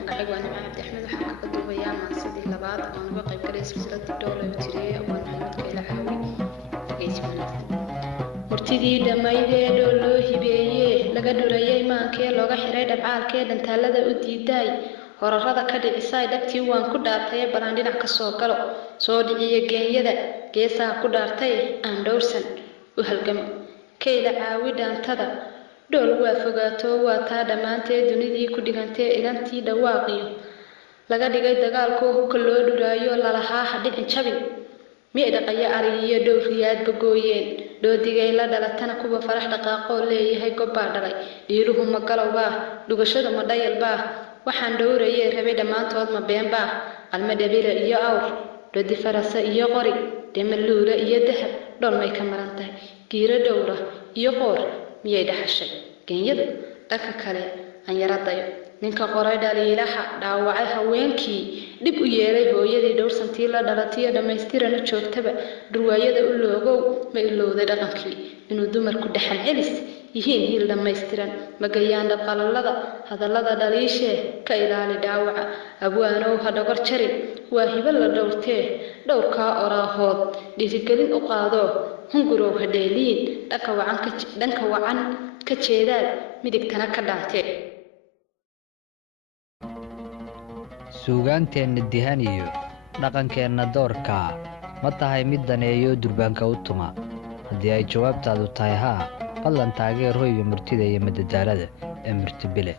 magacaygu waa Nimco Cabdi Axmed waxaan ka duubayaa maansadii labaad oo uga qayb galay silsiladda Dhowl ee tiriyay Abaan Maxamed Kayle Caawi dhageysi wanaagsan. Murtidii dhammaydee dhowl loo hibeeyey laga dhurayay maankee looga xiray dhabcaalkee dhantaalada u diidaay horarada ka dhicisay dhabtii waan ku dhaartay balaan dhinac ka soo galo soo dhiciye geenyada geesaha ku dhaartay aan dhowrsan u halgamo Kayle Caawi dhaantada dhowl waa fogaato waa taa dhammaantee dunidii ku dhigantee ilantii dhawaaqiyo laga dhigay dagaalkoo hubka loo dhuraayo lalahaa ha dhicin jabin miyay dhaqaya ari iyo dhowriyaad bagooyeen dhoodigay la dhalatana kuwa farax dhaqaaqoo leeyahay gobbaa dhalay dhiiruhu ma galow baa dhugashadu ma dhayal baa waxaan dhowrayee rabay dhammaantood ma been baa qalma dhabila iyo awr dhoodi farasa iyo qori dhemaluula iyo dahab dhool may ka maran tahay giiro dhowra iyo qoor miyay dhaxashay geenyadu dhanka kale aan yaradayo ninka qoray dhaliilaha dhaawacay haweenkii dib u yeelay hooyadii dhowrsantii la dhalatiyo dhammaystirana joogtaba dhurwaayada u loogow ma ilowday dhaqankii inuu dumarku dhaxal celis yihiin hiil dhammaystiran magayaan dhabqalalada hadallada dhaliishee ka ilaali dhaawaca abwaanow ha dhogor jarin waa hibo la dhowrtee dhowrkaa oraahood dhiirigelin u qaado hungurow ha dheeliin dhanka wacan ka jeedaad midigtana ka dhaantee suugaanteenna dihan iyo dhaqankeenna doorka ma tahay mid daneeyo durbaanka u tuma haddii ay jawaabtaadu tahay haa fadlan taageer hoyga murtida iyo madadaalada ee Murti Bile.